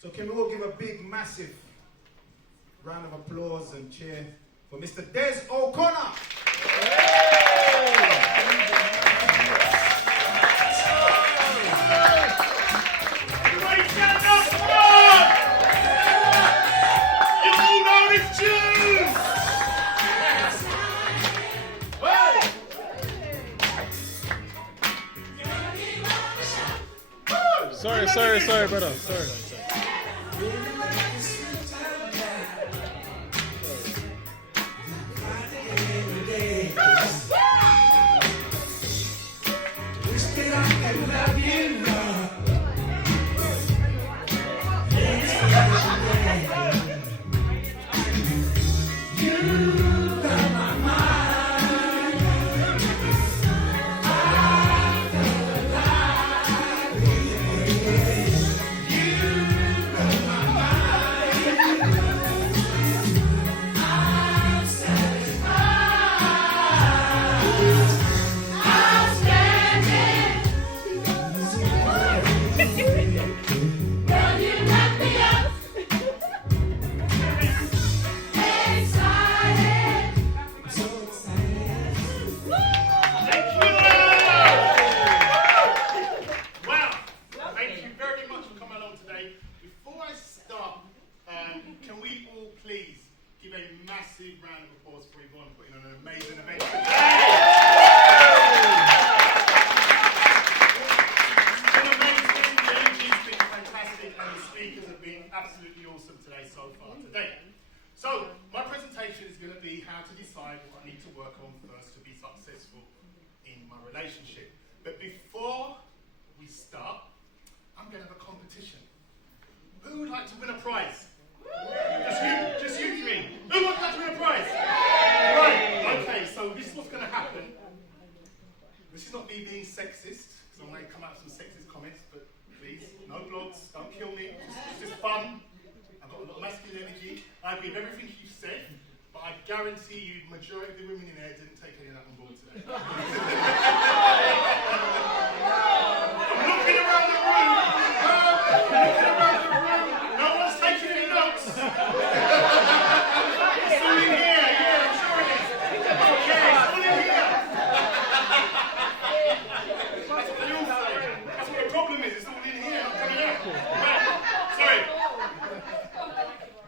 So can we all give a big, massive round of applause and cheer for Mr. Des O'Connor? Everybody stand up, come on! You all know this tune! Sorry, brother. Sorry. Relationship. But before we start, I'm going to have a competition. Who would like to win a prize? Just you three. Who would like to win a prize? Right, okay, so this is what's going to happen. This is not me being sexist, because I might come out with some sexist comments, but please, no blogs, don't kill me. It's just fun. I've got a lot of masculine energy. I agree with everything you've said, but I guarantee you the majority of the women in there didn't take any of that on board today. I'm looking around the room. No one's taking any notes. It's all in here. Yeah, I'm sure it is. Okay, it's all in here. That's what they all say. That's what the problem is. It's all in here. Not coming out. Right. Sorry.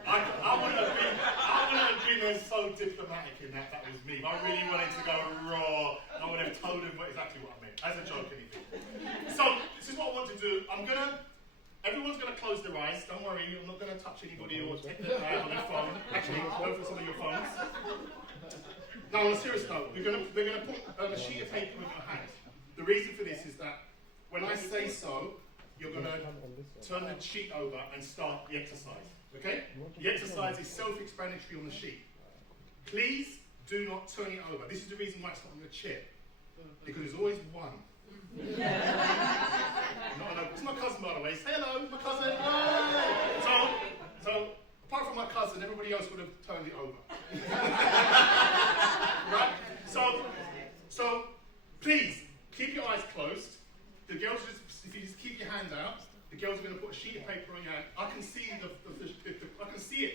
I wouldn't have been so diplomatic in that. That was me. I really wanted to go raw. I would have told him exactly what I meant. As a joke, anything. So, this is what I want to do. Everyone's going to close their eyes. Don't worry, I'm not going to touch anybody or take them out on their phone. Actually, go for some of your phones. Now, on a serious note, we're going to put a sheet of paper in your hand. The reason for this is that when I say so, you're going to turn the sheet over and start the exercise. Okay? The exercise is self-explanatory on the sheet. Please do not turn it over. This is the reason why it's not on your chair. Because there's always one. It's my cousin, by the way. Say hello, my cousin. Hi. So, apart from my cousin, everybody else would have turned it over. Right? So, please, keep your eyes closed. The girls, if you just keep your hand out, the girls are going to put a sheet of paper on your hand. I can see I can see it.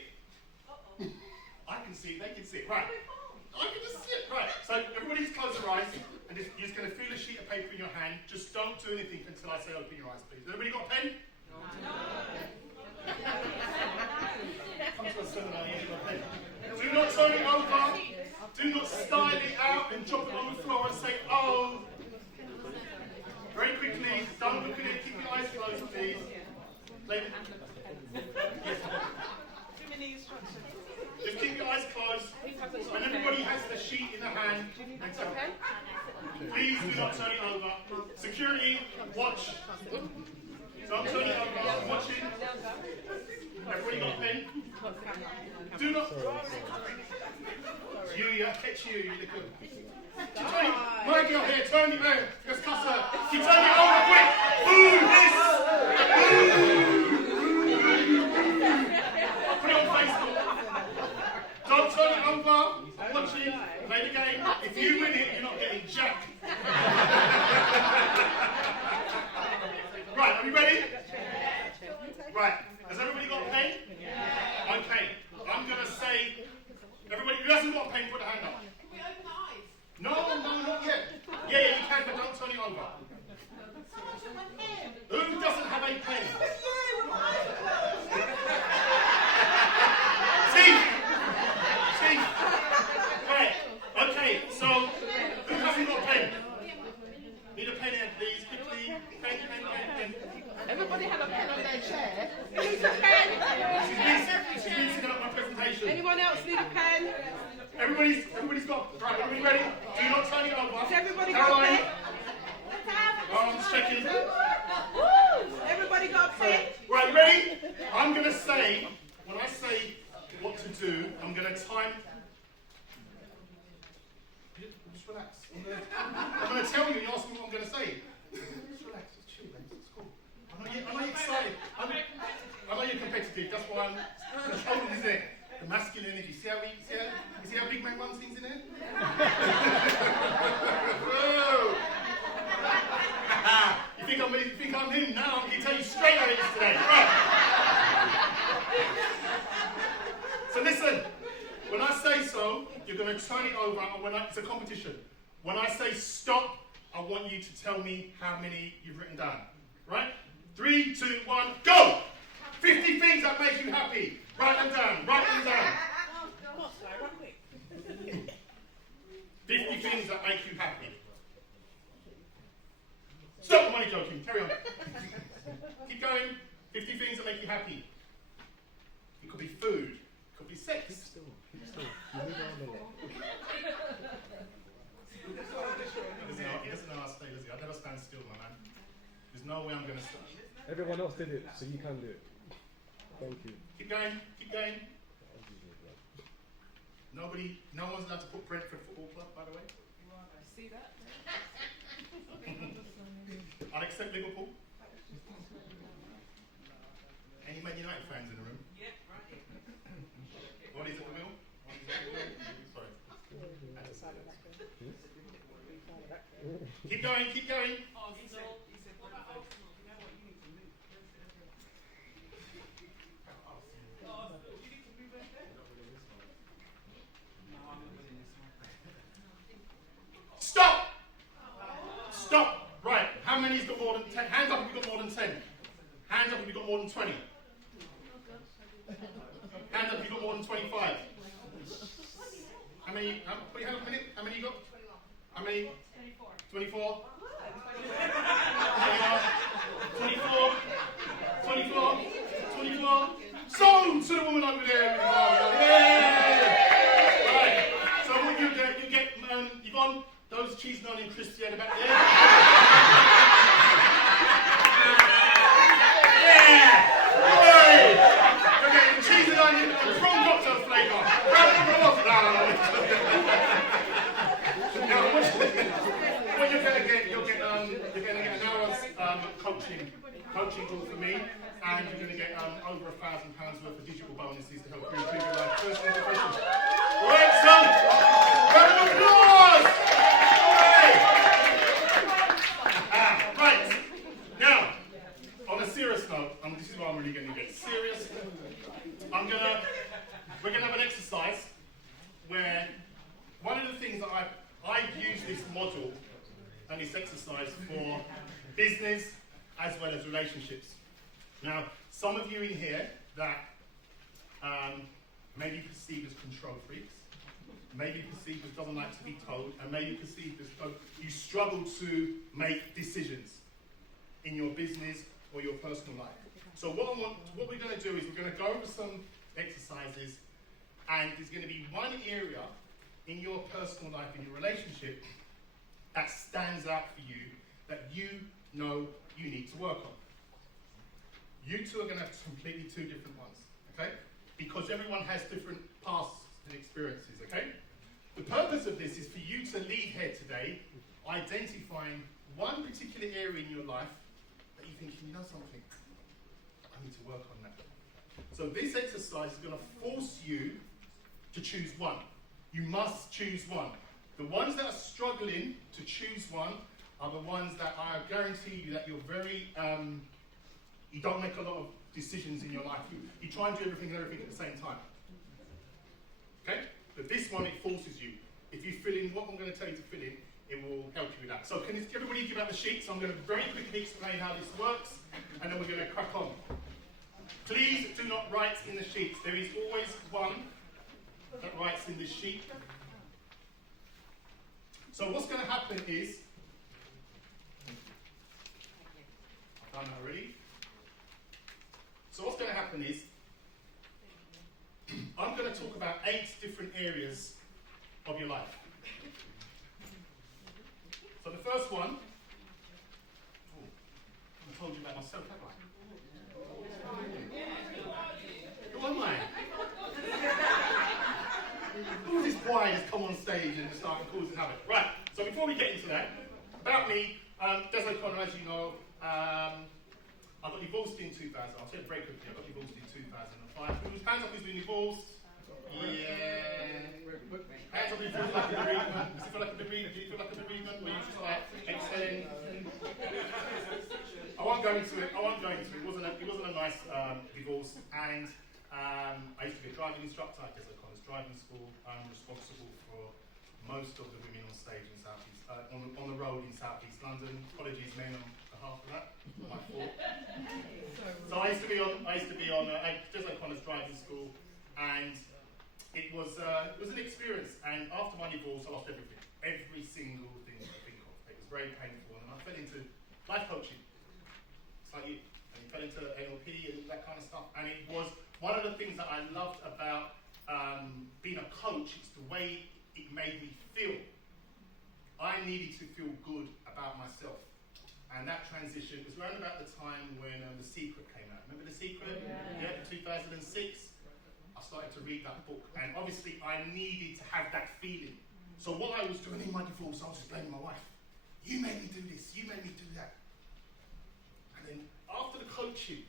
I can see it. They can see it. Right. I can just see it. Right. So everybody just close their eyes, and you're just going to feel a sheet of paper in your hand. Just don't do anything until I say open your eyes, please. Has everybody got a pen? No. Come to a seminar, you ain't got a pen. Do not turn it over. Do not style it out and drop it on the floor and say, oh. Very quickly, don't look at it, keep your eyes closed, please. Yes. Just keep your eyes closed. When everybody has the sheet in their hand, please do not turn it over. Security, watch. Don't turn it over, I'm watching. Everybody got a pen? Do not. You, catch you little. My girl here, turn it around. Just cuss her. She turned it over quick. Boo, this. Put it on Facebook. Don't turn it over. I'm watching. Play the game. If you win it, you're not getting jack. Right, are we ready? Right. Has everybody Everybody's got. Right, everybody ready? Do not turn it over. Has everybody Caroline. got I'm just checking. pen? Everybody got pen? Right, ready? I'm going to say, when I say what to do, I'm going to time. Just relax. I'm going to tell you, you ask me what I'm going to say. Just relax, just chill, man. It's cool. I know you're excited. I know you're competitive. That's why I'm controlling, isn't it? The masculine energy. See how big man runs things in there? Whoa! You think I'm him now? I'm going to tell you straight how it is today. Right. So listen, when I say so, you're going to turn it over. It's a competition. When I say stop, I want you to tell me how many you've written down. Right? 3, 2, 1, go! 50 things that make you happy. Write them down. Write them down. 50 things that make you happy. Stop, I'm only joking. Carry on. Keep going. 50 things that make you happy. It could be food. It could be sex. Keep still. You move on a lot. He doesn't know how to stay, does he? I never stand still, my man. There's no way I'm going to stop. Everyone else did it, so you can do it. Thank you. Keep going. Keep going. No one's allowed to put Brentford Football Club, by the way. See that? I'll accept Liverpool. Any Man United fans in the room? Yeah, right. What is it, Will? Sorry. I had to say that. Keep going, keep going. Stop! Stop! Right, how many's got more than 10? Hands up if you've got more than 10. Hands up if you've got more than 20. Hands up if you've got more than 25. How many? Put your hand up a minute. How many you got? How many? 24. 24. 24. 24. So to the woman over there. Yeah. Right. So what you get Yvonne, those cheese naan and crispy at the back there. Yeah. Right. Okay, cheese and onion and prawn cocktail flavour. Round of applause. Now, what you're going to get, you're going to get an hour's coaching call for me, and you're going to get over £1,000 worth of digital bonuses to help you improve your life, personal and professional. Right, son. Round of applause. Right. Now, on a serious note, this is why I'm really going to get serious. We're going to have an exercise where one of the things that I use this model and this exercise for business as well as relationships. Now, some of you in here that may be perceived as control freaks, may be perceived as doesn't like to be told, and may be perceived as you struggle to make decisions in your business or your personal life. So what we're going to do is we're going to go over some exercises, and there's going to be one area in your personal life, in your relationship, that stands out for you, that you know you need to work on. You two are going to have completely two different ones, okay? Because everyone has different pasts and experiences, okay? The purpose of this is for you to leave here today identifying one particular area in your life that you think, you know something, I need to work on that. So this exercise is going to force you to choose one. You must choose one. The ones that are struggling to choose one are the ones that I guarantee you that you're very, you don't make a lot of decisions in your life. You try and do everything and everything at the same time. Okay? But this one, it forces you. If you fill in what I'm going to tell you to fill in, it will help you with that. So can everybody give out the sheets? I'm going to very quickly explain how this works, and then we're going to crack on. Please do not write in the sheets. There is always one that writes in this sheet. So what's going to happen is, I've done that already. So what's going to happen is, I'm going to talk about 8 different areas of your life. So the first one, I told you about myself, haven't I? Who am I? Who is this boy who's come on stage and started causing havoc? Right, so before we get into that, about me, Des O'Connor, as you know, I got divorced in 2000. I'll take a break quickly. I got divorced in 2005. Hands up who's been divorced. Yeah. Hands up who feels like a bereavement. Does it feel like a bereavement? Do you feel like a bereavement? Or you just like excelling? I won't go into it. It wasn't a nice divorce. And I used to be a driving instructor at Des O'Connor's driving school. I'm responsible for most of the women on stage in Southeast, on the road in Southeast London. Apologies, men, on behalf of that. My fault. So I used to be on Des O'Connor's driving school, and it was an experience. And after my divorce, I lost every single thing I think of. It was very painful, and I fell into life coaching. It's like you, and you fell into NLP and that kind of stuff. And it was one of the things that I loved about being a coach. It's the way it made me feel. I needed to feel good about myself. And that transition was around about the time when The Secret came out. Remember The Secret? Yeah, 2006. I started to read that book. And obviously I needed to have that feeling. So what I was doing in my divorce, I was just blaming my wife. You made me do this, you made me do that. And then after the coaching,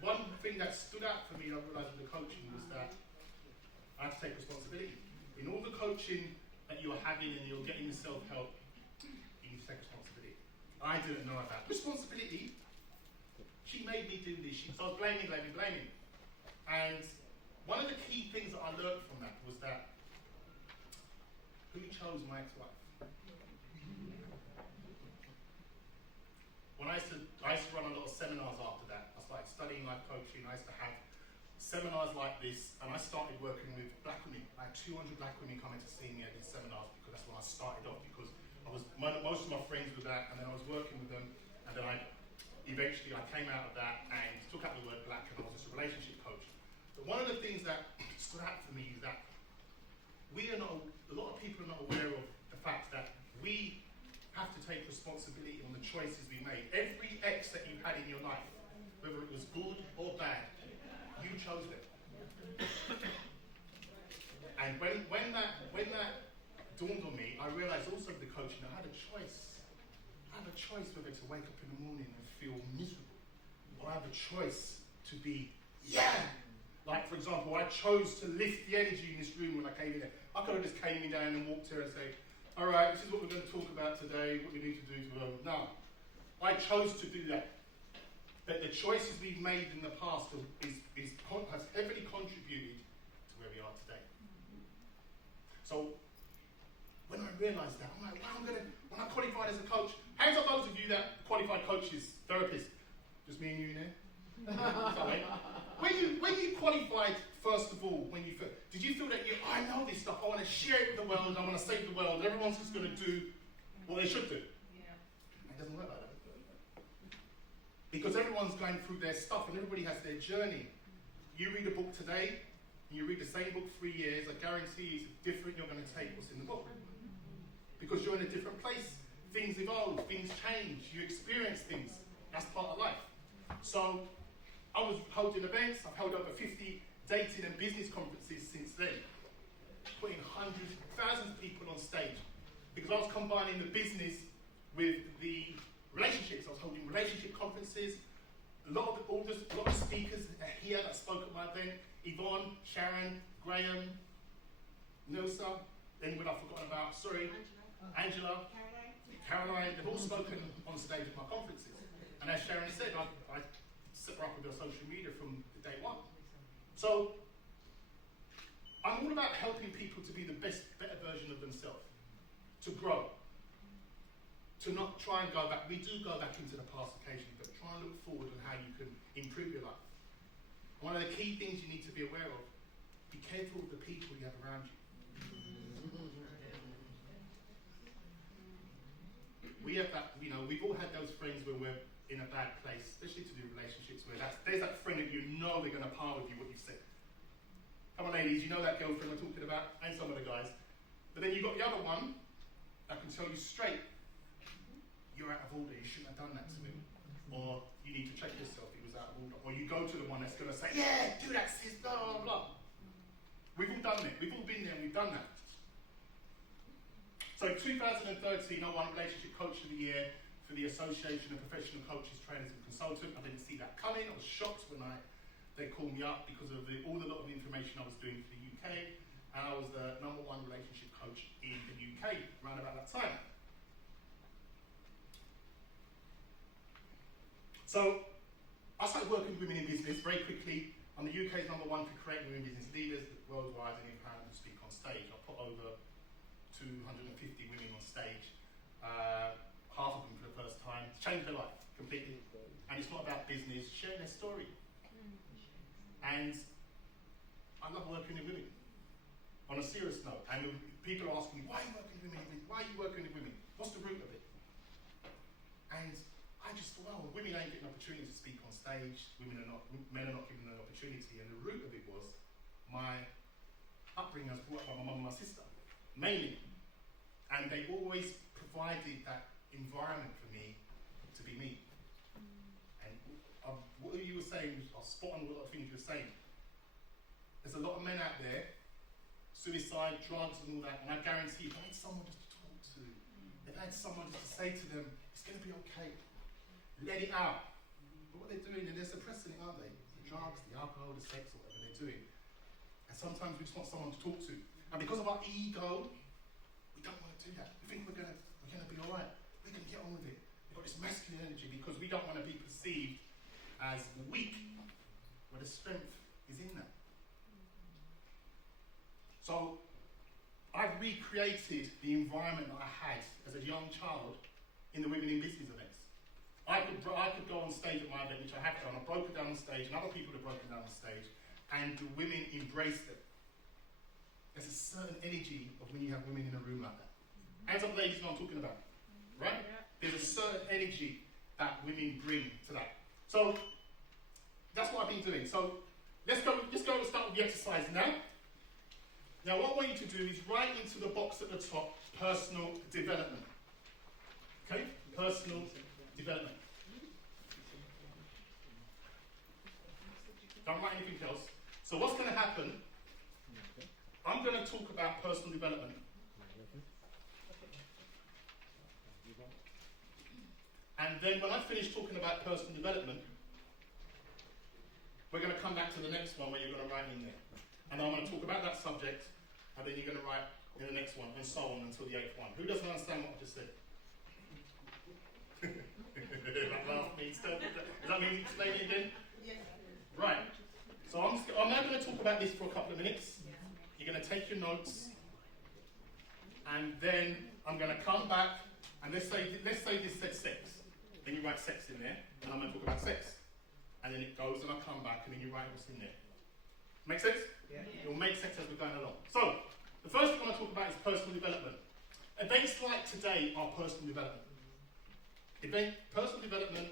one thing that stood out for me, I realised with the coaching, was that I had to take responsibility. In all the coaching that you're having and you're getting the self-help, you need to take responsibility. I didn't know about responsibility. She made me do this. So I was blaming. And one of the key things that I learned from that was that who chose my ex-wife? When I used to run a lot of seminars after that. I started studying life coaching. I used to have seminars like this, and I started working with black women. I had 200 black women coming to see me at these seminars because that's when I started off, because most of my friends were that, and then I was working with them, and then eventually I came out of that and took out the word black, and I was a relationship coach. But one of the things that stood out for me is that a lot of people are not aware of the fact that we have to take responsibility on the choices we made. Every ex that you've had in your life, whether it was good or bad, you chose them. And when that dawned on me, I realised also with the coaching, I had a choice. I have a choice whether to wake up in the morning and feel miserable, or I have a choice to be, yeah! Like, for example, I chose to lift the energy in this room when I came in there. I could have just came in down and walked here and said, all right, this is what we're going to talk about today, what we need to do to learn. No, I chose to do that. That the choices we've made in the past has heavily contributed to where we are today. So when I realised that, I'm like, wow, when I qualified as a coach, hands up those of you that qualified coaches, therapists, just me and you in there. When you qualified, first of all, did you feel that I know this stuff, I want to share it with the world, I want to save the world, and everyone's just going to do what they should do? Yeah. It doesn't work like that. Because everyone's going through their stuff and everybody has their journey. You read a book today, and you read the same book 3 years, I guarantee it's different, you're going to take what's in the book. Because you're in a different place. Things evolve, things change, you experience things. That's part of life. So, I was holding events, I've held over 50 dating and business conferences since then. Putting hundreds, thousands of people on stage. Because I was combining the business with the relationships. I was holding relationship conferences. A lot of speakers here that spoke at my event. Yvonne, Sharon, Graham, Nilsa, anyone I've forgotten about, Angela, Caroline, they've all spoken on stage at my conferences. And as Sharon said, I set her up with her social media from day one. So, I'm all about helping people to be the better version of themselves, to grow, to not try and go back. We do go back into the past occasionally, but try and look forward on how you can improve your life. One of the key things you need to be aware of, be careful of the people you have around you. We have that, we've all had those friends where we're in a bad place, especially to do relationships where there's that friend that you know they're going to par with you what you've said. Come on, ladies, you know that girlfriend we're talking about, and some of the guys. But then you've got the other one that can tell you straight, you're out of order, you shouldn't have done that to me. Or you need to check yourself, it was out of order. Or you go to the one that's going to say, yeah, do that, sis, blah, blah, blah. We've all done it. We've all been there and we've done that. So 2013, I won Relationship Coach of the Year for the Association of Professional Coaches, Trainers and Consultants. I didn't see that coming. I was shocked when they called me up because of all the lot of information I was doing for the UK. And I was the #1 relationship coach in the UK around about that time. So I started working with women in business very quickly. I'm the UK's #1 for creating women business leaders worldwide and empowering them to speak on stage. I put over 250 women on stage, half of them for the first time. It's changed their life completely. And it's not about business, sharing their story. And I love working with women. On a serious note, and people are asking me, why are you working with women? Why are you working with women? What's the root of it? And I just thought, well, women ain't getting an opportunity to speak on stage, men are not given an opportunity, and the root of it was my upbringing. I was brought up by my mum and my sister, mainly. And they always provided that environment for me to be me. And what you were saying, I was spot on a lot of things you were saying. There's a lot of men out there, suicide, drugs and all that, and I guarantee if I had someone just to talk to, if I had someone just to say to them, it's going to be okay, let it out. But what they're doing, they're suppressing it, aren't they? The drugs, the alcohol, the sex, whatever they're doing. And sometimes we just want someone to talk to. And because of our ego, we don't want to do that. We think we're going to be all right. We can get on with it. We've got this masculine energy because we don't want to be perceived as weak, where the strength is in that. So I've recreated the environment that I had as a young child in the Women in Business events. I could go on stage at my event, which I have done. I broke it down on stage, and other people have broken down on stage, and the women embraced it. There's a certain energy of when you have women in a room like that. Hands up, ladies, know what I'm talking about, right? There's a certain energy that women bring to that. So that's what I've been doing. So let's go and start with the exercise now. Now, what I want you to do is write into the box at the top, personal development. Okay? Personal development. Don't write anything else. So what's going to happen, I'm going to talk about personal development. And then when I finish talking about personal development, we're going to come back to the next one where you're going to write in there. And I'm going to talk about that subject, and then you're going to write in the next one, and so on until the 8th one. Who doesn't understand what I just said? That laugh means does that mean explain it again? Yes. Right. So I'm now going to talk about this for a couple of minutes. You're going to take your notes, and then I'm going to come back, and let's say this said sex. Then you write sex in there, and I'm going to talk about sex. And then it goes, and I come back, and then you write what's in there. Make sense? Yeah. It will make sense as we're going along. So, the first thing I want to talk about is personal development. Events like today are personal development. Personal development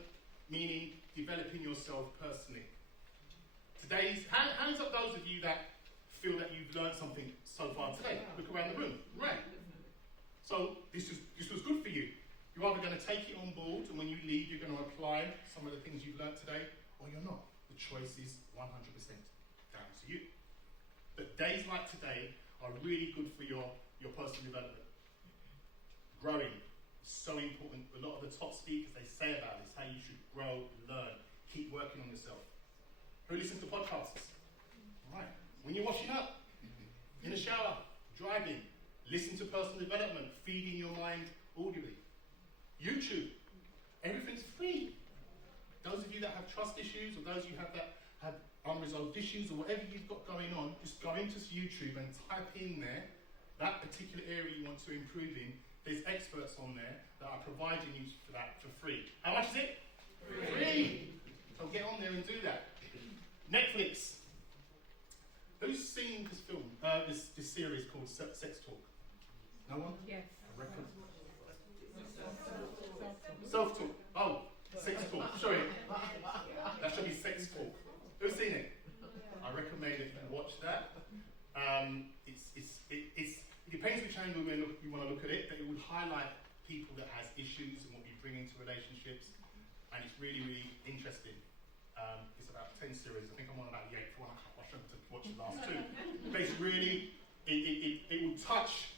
meaning developing yourself personally. Today's, hands up those of you that feel that you've learned something so far today. Look around the room. Right. So, this was good for you. You're either going to take it on board, and when you leave, you're going to apply some of the things you've learned today, or you're not. The choice is 100%. Down to you. But days like today are really good for your personal development. Growing is so important. A lot of the top speakers, they say about this, how you should grow, learn, keep working on yourself. Who listens to podcasts? Right. When you're washing up, in the shower, driving, listen to personal development, feeding your mind audibly. YouTube, everything's free. Those of you that have trust issues, or those of you that have unresolved issues, or whatever you've got going on, just go into YouTube and type in there that particular area you want to improve in. There's experts on there that are providing you for that for free. How much is it? Free. So get on there and do that. Netflix. Who's seen this film? This series called Sex Talk? No one? Yes. I reckon. Self-talk. Oh, sex talk. Sorry. That should be sex talk. Who's seen it? I recommend it. You watch that. angle we want to look at it, that it would highlight people that has issues and what we bring into relationships. And it's really, really interesting. It's about 10 series. I think I'm on about the 8th one. I should have watched the last 2. But it's really, it will touch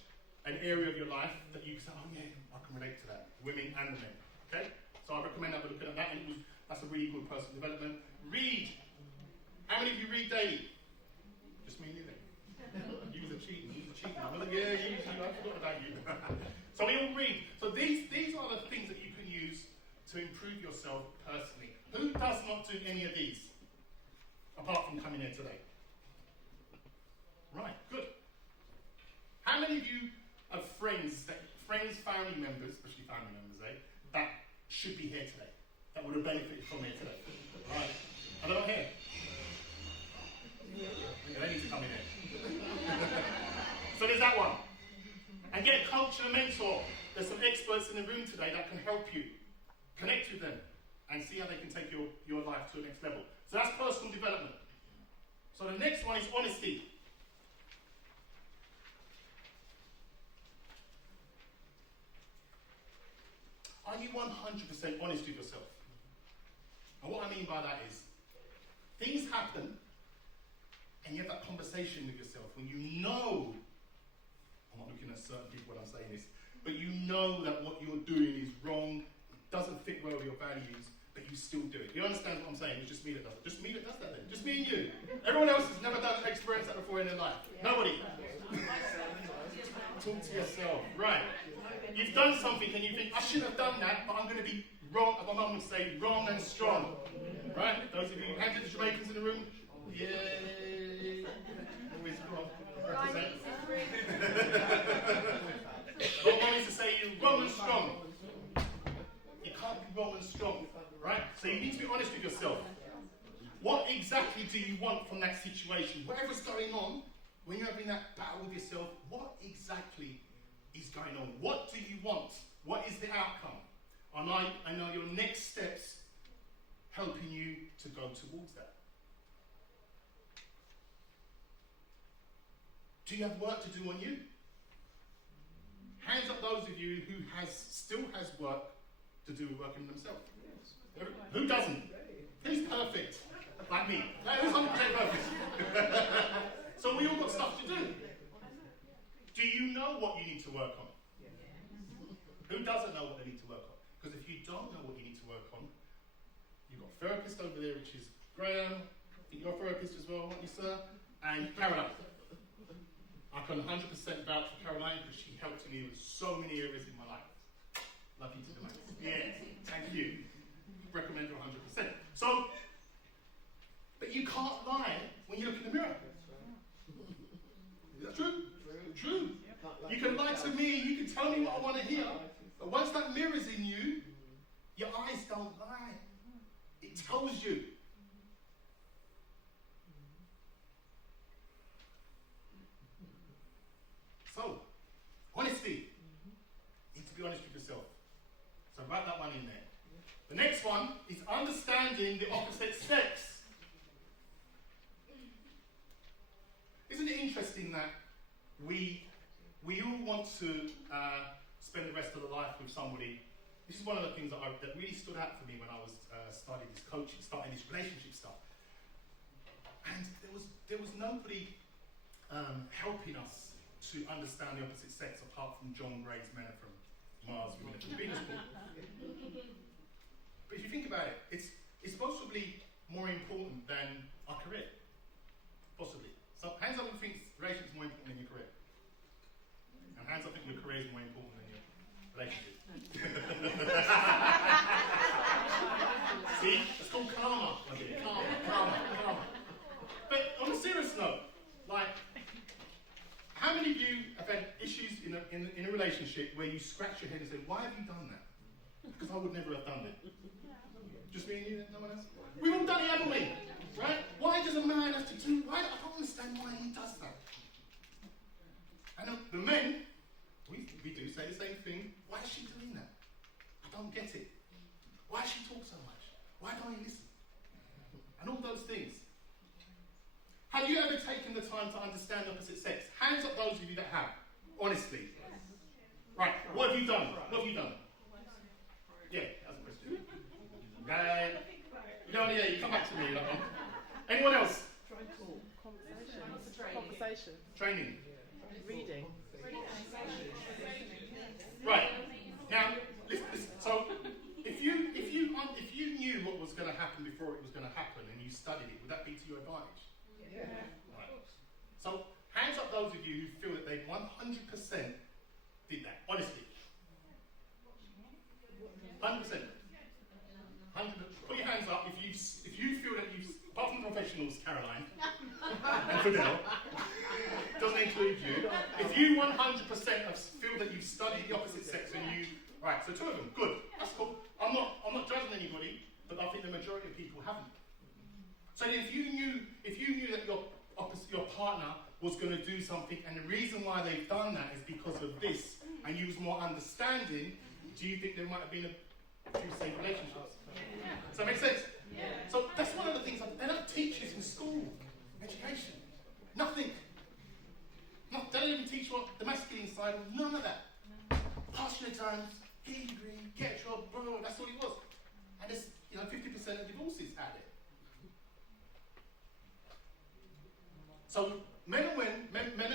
an area of your life that you can say, oh yeah, I can relate to that. Women and men. Okay? So I recommend having a look at that. And that's a really good personal development. Read. How many of you read daily? Just me and you then. You was a cheating. Yeah, you. I forgot about you. So we all read. So these are the things that you can use to improve yourself personally. Who does not do any of these? Apart from coming here today. Right, good. How many of you have friends, family members, especially family members, that should be here today? That would have benefited from here today? Right. And they're not here. They need to come in here. So there's that one. And get a coach and a mentor. There's some experts in the room today that can help you. Connect with them and see how they can take your life to the next level. So that's personal development. So the next one is honesty. Are you 100% honest with yourself? And what I mean by that is, things happen and you have that conversation with yourself when you know, I'm not looking at certain people when I'm saying this, but you know that what you're doing is wrong, it doesn't fit well with your values, but you still do it. You understand what I'm saying? It's just me that does it. Just me that does that then. Just me and you. Everyone else has never done experienced that before in their life. Nobody. Talk to yourself. Right. You've done something and you think, I shouldn't have done that, but I'm going to be wrong, as my mum would say, wrong and strong. Right? Those of you who handed the Jamaicans in the room, yay. Always wrong. Represent. What mum used to say, you're wrong and strong. You can't be wrong and strong. Right? So you need to be honest with yourself. What exactly do you want from that situation? Whatever's going on, when you're having that battle with yourself, what exactly is going on? What do you want? What is the outcome? And I know your next steps helping you to go towards that. Do you have work to do on you? Hands up those of you who still has work to do working themselves. Who doesn't? Who's perfect? Like me. Who's 100% perfect? So we all got stuff to do. Do you know what you need to work on? Who doesn't know what they need to work on? Because if you don't know what you need to work on, you've got a therapist over there, which is Graham. I think you're a therapist as well, aren't you, sir? And Caroline. I can 100% vouch for Caroline because she helped me with so many areas in my life. Love you to the max. Yeah, thank you. Recommend her 100%. So, but you can't lie when you look in the mirror. Is that true? True. You can lie to me, you can tell me what I want to hear, but once that mirror's in you, your eyes don't lie. It tells you. So, honesty. You need to be honest with yourself. So write that one in there. The next one is understanding the opposite sex. Isn't it interesting that we all want to spend the rest of the life with somebody? This is one of the things that really stood out for me when I was studying this coaching, starting this relationship stuff. And there was nobody helping us to understand the opposite sex apart from John Gray's Men Are From Mars, Women Are From Venus book. But if you think about it, it's possibly more important than our career. Possibly. So hands up who thinks relationship is more important than your career. And hands up think your career is more important than your relationship. See? It's called karma. Karma. But on a serious note, like, how many of you have had issues in a relationship where you scratch your head and say, why have you done that? Because I would never have done it. Just me and you, no one else? We've all done it, haven't we? Right? Why does a man have to do? I don't understand why he does that. And the men, we do say the same thing. Why is she doing that? I don't get it. Why does she talk so much? Why don't he listen? And all those things. Have you ever taken the time to understand the opposite sex? Hands up those of you that have. Honestly. What have you done? What have you done? Yeah, that's a question. You come back to me. That one. Anyone else? Conversation. Training. Reading. Right. Now, listen, so if you knew what was going to happen before it was going to happen and you studied it, would that be to your advantage? Yeah. Right. So, hands up those of you who feel that they 100% did that. Honestly. 100%. 100%. Put your hands up if you feel that you've, apart from professionals, Caroline and Fidel, doesn't include you. If you 100% feel that you've studied the opposite sex and you, right, so two of them, good, that's cool. I'm not judging anybody, but I think the majority of people haven't. So if you knew that your partner was going to do something, and the reason why they've done that is because of this, and you was more understanding, do you think there might have been a few safe relationships? Does that make sense? Yeah. So that's one of the things, they don't teach this in school, education. Nothing. No, they don't even teach what the masculine side, none of that. Pass your exams, get a degree, get a job, blah, blah, blah, that's all it was. And there's 50% of divorces out there. So men and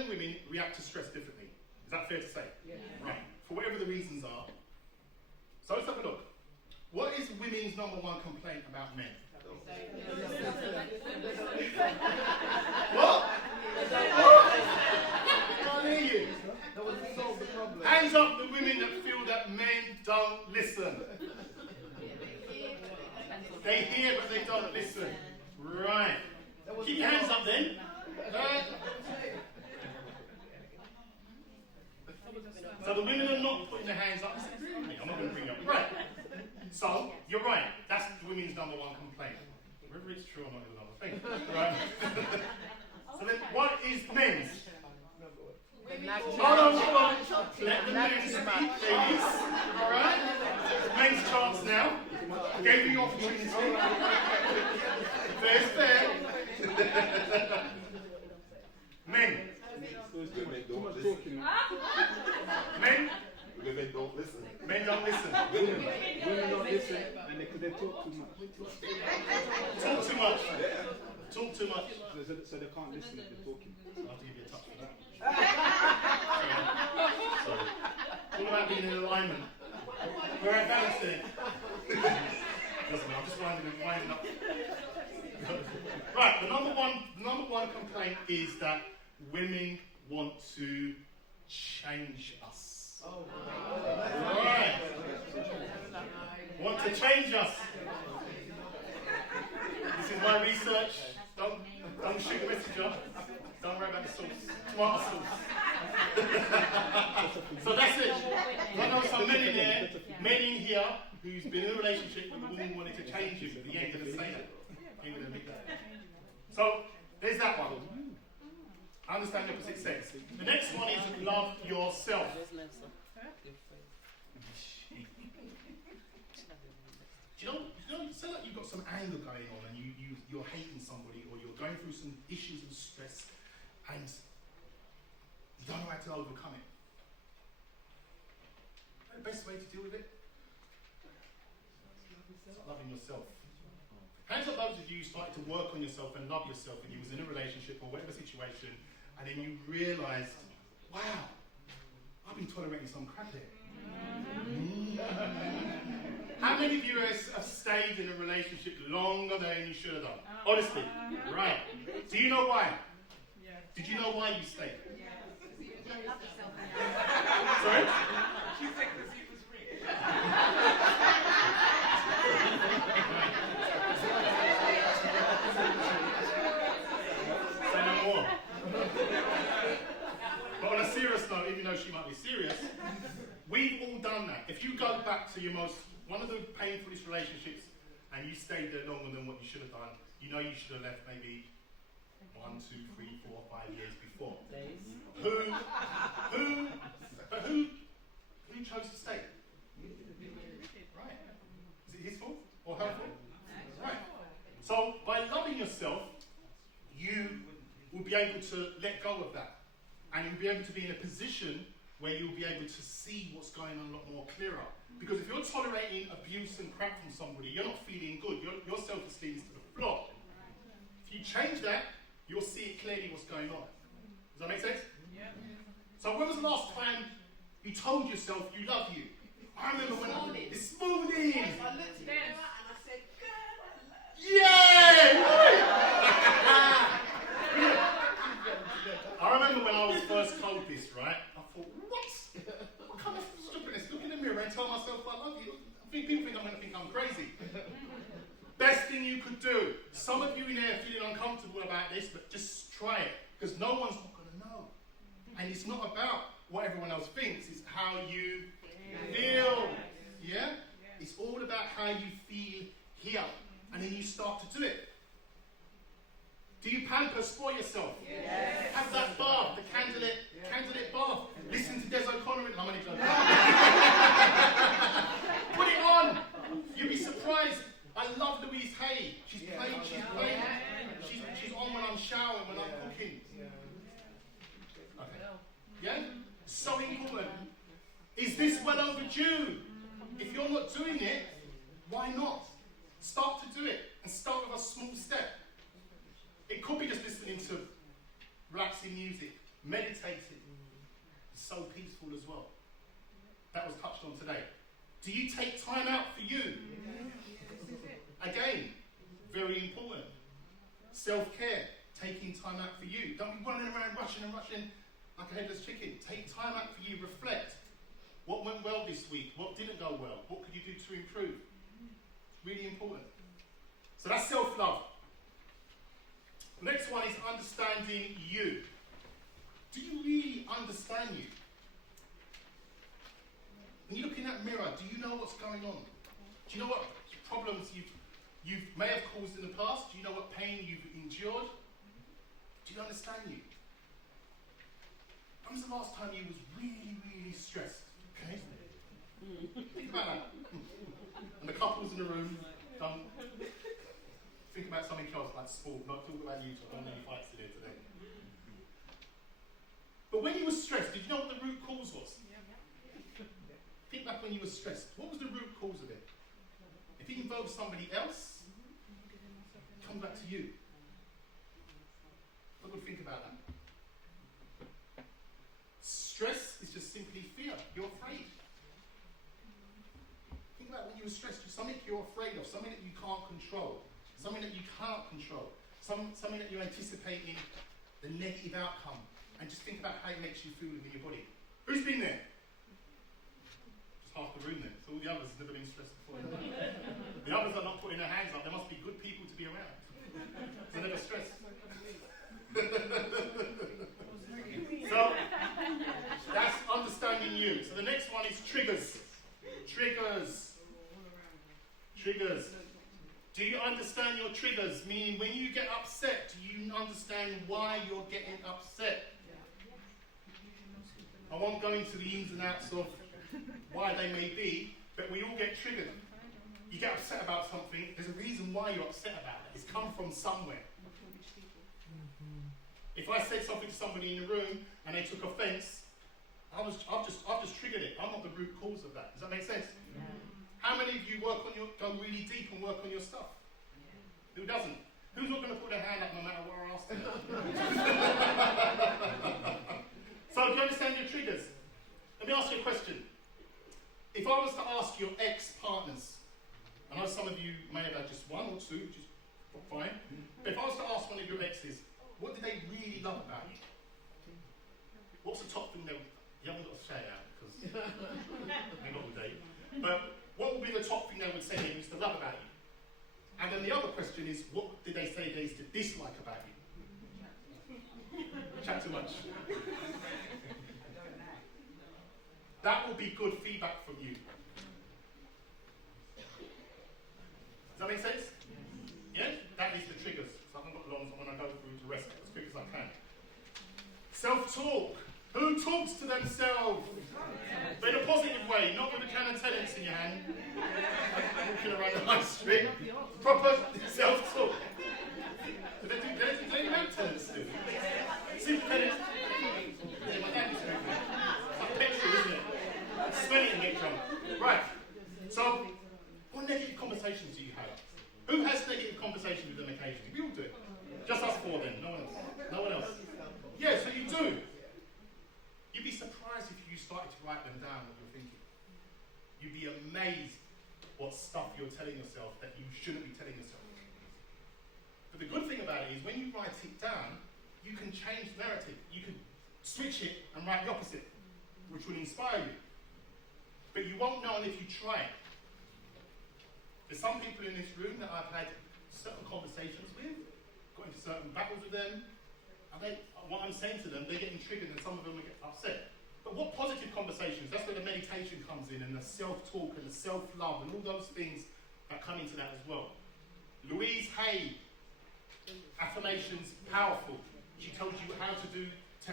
women react to stress differently. Is that fair to say? Yeah. Right. For whatever the reasons are. So let's have a look. What is women's number one complaint about men? What? I can't hear you. Hands up the women that feel that men don't listen. They hear but they don't listen. Right. Keep your hands up then. So the women are not putting their hands up. I'm not going to bring it up. Right. So, you're right. That's the women's number one complaint. Whether it's true or not is another thing. Right? So then, what is men's? Hold on. Let the men speak, ladies. Alright? Men's chance now. I gave you the opportunity. Fair's fair. Men. Too much talking. Men. Women don't listen. Men don't listen. Women don't listen and they talk too much. Talk too much. Talk too much. So they can't listen if they're talking. I'll have to give you a touch for that. Sorry. All about being in alignment. We're at balance today. Doesn't matter, I'm just winding up. Right, the number one complaint is that women want to change us. Right. Want to change us. This is my research. Don't shoot the messenger. Don't worry about the source. Tomato sauce. So that's it. I know some men in there, men in here, who's been in a relationship with a woman who wanted to change you. He ain't going to say that. He ain't going to admit that. So there's that one. Understand the opposite sex. The next one is love yourself. Do you know, say like you've got some anger going on and you're hating somebody or you're going through some issues of stress and you don't know how to overcome it. The best way to deal with it? Start loving yourself. Hands up those of you who started to work on yourself and love yourself and you was in a relationship or whatever situation and then you realised, wow, I've been tolerating some crap here. How many of you have stayed in a relationship longer than you should have done? Honestly. Right. Do you know why? Did you know why you stayed? Sorry? She said because he was rich. Say no more. But on a serious note, even though she might be serious, we've all done that. If you go back to one of the painfulest relationships and you stayed there longer than what you should have done, you know you should have left maybe 1, 2, 3, 4, 5 years before. Who chose to stay? Right. Is it his fault or her fault? Right. So by loving yourself, you will be able to let go of that. And you'll be able to be in a position where you'll be able to see what's going on a lot more clearer. Because if you're tolerating abuse and crap from somebody, you're not feeling good. Your self-esteem is to the floor. If you change that, you'll see it clearly what's going on. Does that make sense? Yeah. So when was the last time you told yourself you love you? I remember when this morning. Yes, I looked at you and I said, "Girl, I love you." Yeah! I remember when I was first told this, right? I thought, what? What kind of stupidness? Look in the mirror and tell myself I love you. I think people think I'm going to think I'm crazy. Best thing you could do. Some of you in there are feeling uncomfortable about this, but just try it. Because no one's not going to know. And it's not about what everyone else thinks, it's how you feel. Yeah? It's all about how you feel here. And then you start to do it. Do you pamper, spoil yourself? Yes. Have that bath, the candlelit bath. Listen to Des O'Connor and I'm only joking. Put it on. You'll be surprised. I love Louise Hay. She's playing. She's on when I'm showering, when I'm cooking. Okay. Yeah? So important. Is this well overdue? If you're not doing it, why not? Start to do it and start with a small step. It could be just listening to relaxing music, meditating. It's so peaceful as well. That was touched on today. Do you take time out for you? Again, very important. Self-care, taking time out for you. Don't be running around rushing like a headless chicken. Take time out for you, reflect. What went well this week? What didn't go well? What could you do to improve? Really important. So that's self-love. The next one is understanding you. Do you really understand you? When you look in that mirror, do you know what's going on? Do you know what problems you may have caused in the past? Do you know what pain you've endured? Do you understand you? When was the last time you was really, really stressed? Okay? Think about that. And the couples in the room, think about something else like sport, not talk about you, so I don't know any fights in here today. But when you were stressed, did you know what the root cause was? Think back when you were stressed. What was the root cause of it? If it involved somebody else, it comes back to you. What would you think about that? Stress is just simply fear. You're afraid. Think about when you were stressed, something you're afraid of, something that you can't control, something that you can't control, something that you're anticipating the negative outcome, and just think about how it makes you feel within your body. Who's been there? Just half the room then. So all the others have never been stressed before. The others are not putting their hands up. There must be good people to be around. They're never stressed. So that's understanding you. So the next one is triggers. Triggers. Do you understand your triggers? Meaning when you get upset, do you understand why you're getting upset? I won't go into the ins and outs of why they may be, but we all get triggered. You get upset about something, there's a reason why you're upset about it. It's come from somewhere. If I said something to somebody in the room and they took offence, I've just triggered it. I'm not the root cause of that. Does that make sense? Yeah. How many of you go really deep and work on your stuff? Yeah. Who doesn't? Who's not going to put their hand up no matter what I ask them? So do you understand your triggers? Let me ask you a question. If I was to ask your ex-partners, I know some of you may have had just one or two, which is fine, but if I was to ask one of your exes, what do they really love about you? What's the top thing they would... You haven't got to say it out because they're not all day. But what would be the top thing they would say they used to love about you? And then the other question is, what did they say they used to dislike about you? Chat too much. That will be good feedback from you. Does that make sense? Yeah? That is the triggers. So I haven't got long, so I'm going to go through the rest as quick as I can. Self-talk. Who talks to themselves? But in a positive way, not with a can of tenants in your hand. Walking around the high street. Proper self-talk. Do they have tenants still? See tenants? Yeah, my dad used to do that. It's like what stuff you're telling yourself that you shouldn't be telling yourself. But the good thing about it is when you write it down, you can change the narrative. You can switch it and write the opposite, which will inspire you. But you won't know if you try it. There's some people in this room that I've had certain conversations with, got into certain battles with them, and what I'm saying to them, they're getting triggered and some of them get upset. But what positive conversations? That's where the meditation comes in, and the self-talk and the self-love and all those things that come into that as well. Louise Hay, affirmations, powerful. She tells you how to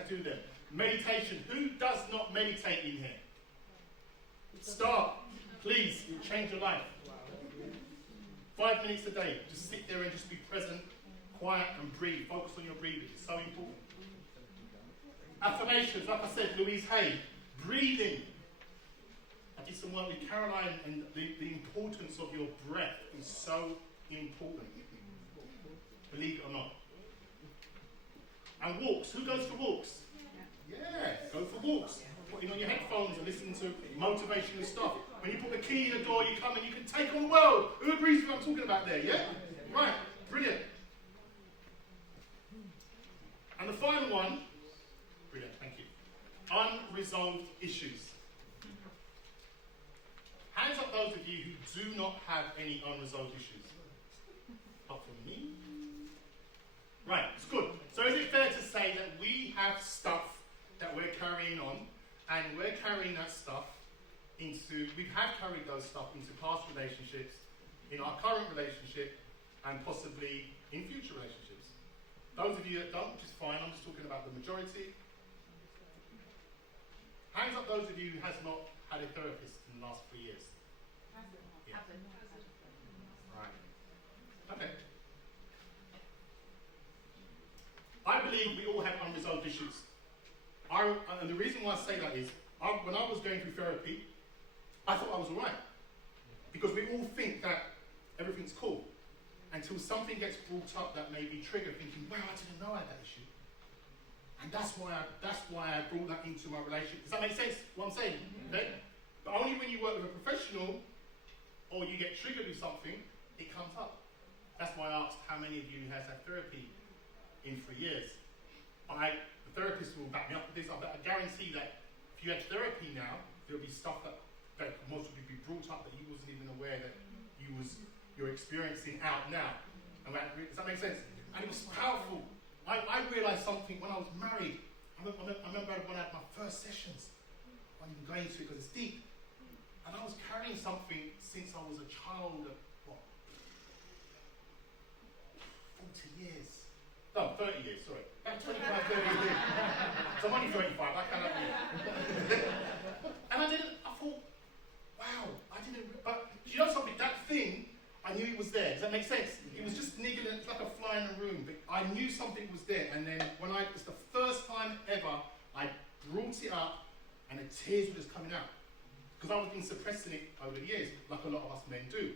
do them. Meditation. Who does not meditate in here? Start, please. It will change your life. 5 minutes a day. Just sit there and just be present, quiet, and breathe. Focus on your breathing. It's so important. Affirmations, like I said, Louise Hay. Breathing. I did some work with Caroline, and the importance of your breath is so important. Believe it or not. And walks. Who goes for walks? Yeah, go for walks. Putting on your headphones and listening to motivational stuff. When you put the key in the door, you come and you can take on the world. Who agrees with what I'm talking about there, yeah? Right, brilliant. And the final one, brilliant, thank you. Unresolved issues. Hands up those of you who do not have any unresolved issues. Apart from me. Right, it's good. So is it fair to say that we have stuff that we're carrying on, and we're carrying that stuff we have carried those stuff into past relationships, in our current relationship, and possibly in future relationships? Those of you that don't, which is fine, I'm just talking about the majority. Hands up those of you who has not had a therapist in the last 3 years. Yeah. Right. Okay. I believe we all have unresolved issues. And the reason why I say that is, when I was going through therapy, I thought I was alright. Because we all think that everything's cool. Until something gets brought up that may be triggered, thinking, wow, I didn't know I had that issue. And that's why I brought that into my relationship. Does that make sense, what I'm saying? Okay? But only when you work with a professional, or you get triggered with something, it comes up. That's why I asked how many of you has had therapy in 3 years. The therapist will back me up with this. I guarantee that if you had therapy now, there'll be stuff that most of you be brought up that you wasn't even aware that you're experiencing out now. And does that make sense? And it was powerful. I realised something when I was married. I remember when I had my first sessions. I wasn't even going to it because it's deep. And I was carrying something since I was a child of, 40 years. No, 30 years, sorry. About 25, 30 years. So I'm only 35, I cannot be. And I thought, wow, but you know something, that thing, I knew it was there. Does that make sense? It was just niggling, it's like a fly in the room, but I knew something was there. And then it's the first time ever I brought it up and the tears were just coming out. Because I've been suppressing it over the years, like a lot of us men do.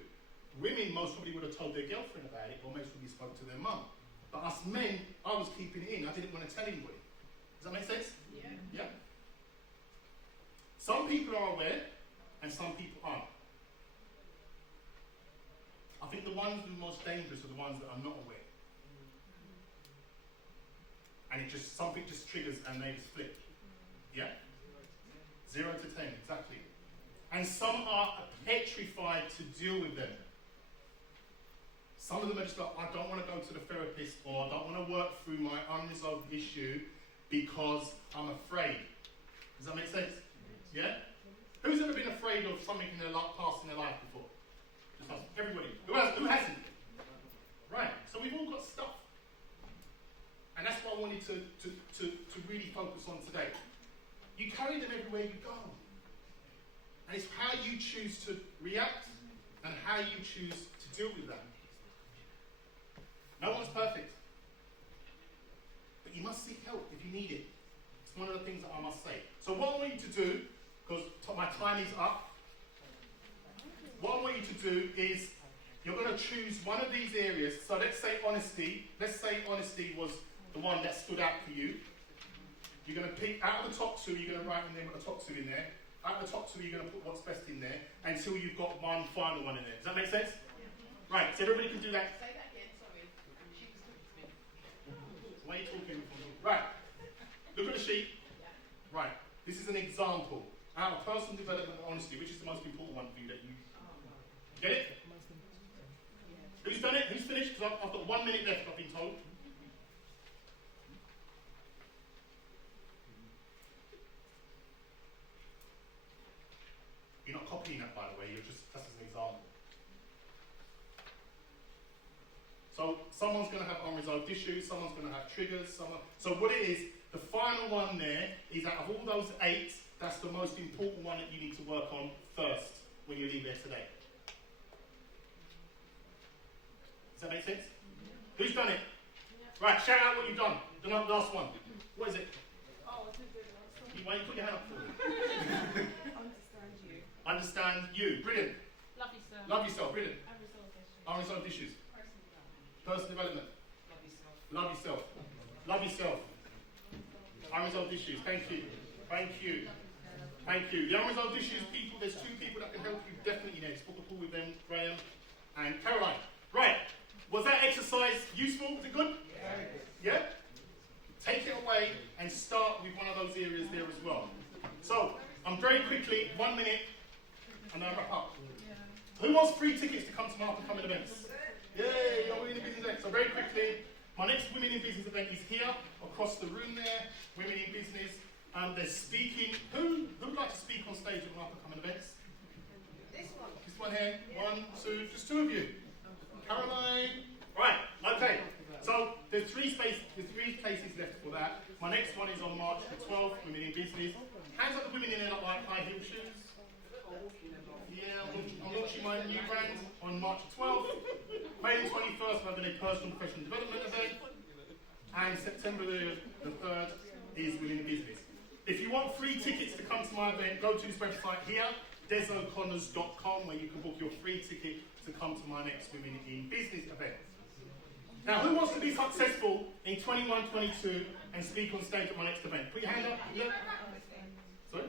Women most probably would have told their girlfriend about it, or most probably spoke to their mum. But us men, I was keeping it in. I didn't want to tell anybody. Does that make sense? Yeah. Yeah? Some people are aware, and some people aren't. I think the ones who are most dangerous are the ones that are not aware. And something just triggers and they just flip. Yeah? 0 to 10, exactly. And some are petrified to deal with them. Some of them are just like, I don't want to go to the therapist, or I don't want to work through my unresolved issue because I'm afraid. Does that make sense? Yeah? Who's ever been afraid of something in their past in their life before? Just us. Everybody. Who hasn't? Right. So we've all got stuff. And that's what I wanted to really focus on today. You carry them everywhere you go. And it's how you choose to react and how you choose to deal with that. No one's perfect. But you must seek help if you need it. It's one of the things that I must say. So what I want you to do, because my time is up, what I want you to do is you're going to choose one of these areas. So let's say honesty. Let's say honesty was the one that stood out for you. You're going to pick out of the top two, you're going to write the name of the top two in there. At the top two, you're going to put what's best in there until you've got one final one in there. Does that make sense? Right, so everybody can do that. Say that again, sorry. She was talking to me. Why are you talking? Right, look at the sheet. Right, this is an example. Out of personal development and honesty, which is the most important one for you that you get it? Who's done it? Who's finished? Because I've got 1 minute left, I've been told. You're not copying that, by the way, you're just, that's an example. So someone's going to have unresolved issues, someone's going to have triggers, so what it is, the final one there is out of all those 8, that's the most important one that you need to work on first when you leave there today. Does that make sense? Who's done it? Right, shout out what you've done. The last one. What is it? Oh, I did the last one. Why you put your hand up for? Understand you. Understand you. Brilliant. Love yourself. Love yourself. Brilliant. Unresolved issues. Unresolved issues. Personal Personal development. development. Love yourself. Love yourself. Love yourself. Unresolved issues. Thank you. Thank you. Thank you. The unresolved issues people, there's 2 people that can help you definitely next. Book a call with them, Graham and Caroline. Right. Was that exercise useful? Was it good? Yeah? Take it away and start with one of those areas there as well. So, I'm very quickly, 1 minute, and then I wrap up. Who wants free tickets to come to my upcoming events? Yay, you're Women in Business event. So very quickly, my next Women in Business event is here, across the room there, Women in Business. There's speaking. Who would like to speak on stage at my upcoming events? This one. This one here, 1, 2, just 2 of you. Caroline. Right, okay. So there's 3 places left for that. My next one is on March the 12th, Women in Business. Hands up the women in there that like high heel shoes. Yeah, I'm launching my new brand on March the 12th. May the 21st, I'm having a personal professional development event. And September the 3rd is Women in Business. If you want free tickets to come to my event, go to this website here, deso'connors.com, where you can book your free ticket to come to my next Women in Business event. Now, who wants to be successful in 21-22 and speak on stage at my next event? Put your hand up. Look. Sorry?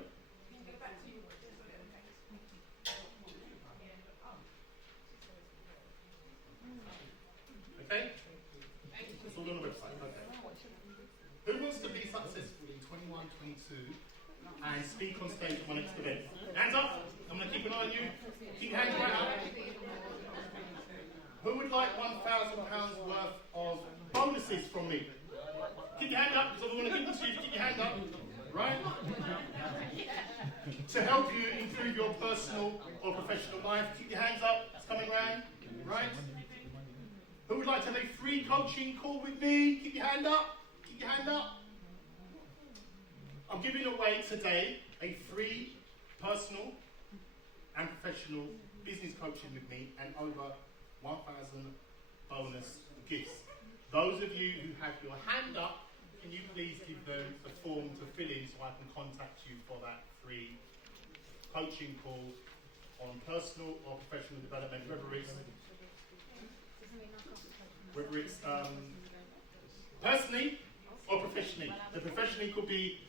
Okay? It's all on the website. Okay. Who wants to be successful in 21-22 and speak on stage at my next event? Hands up. I'm going to keep an eye on you. Keep your hands right up. Who would like £1,000 worth of bonuses from me? Keep your hand up, because I'm going to give them to you. Keep your hand up. Right? To help you improve your personal or professional life. Keep your hands up. It's coming round. Right? Who would like to have a free coaching call with me? Keep your hand up. Keep your hand up. I'm giving away today a free personal and professional business coaching with me and over 1,000 bonus gifts. Those of you who have your hand up, can you please give them a form to fill in so I can contact you for that free coaching call on personal or professional development, whether it's personally or professionally. The professionally could be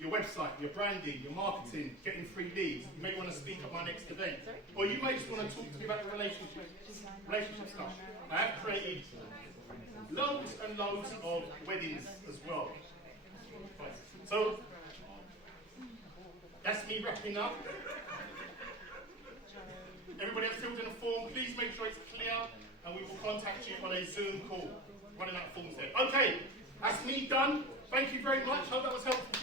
your website, your branding, your marketing, getting free leads. You may want to speak at my next event. Or you may just want to talk to me about relationship stuff. I have created loads and loads of weddings as well. Right. So, that's me wrapping up. Everybody has filled in a form. Please make sure it's clear and we will contact you on a Zoom call. Running out of forms there. Okay, that's me done. Thank you very much. Hope that was helpful.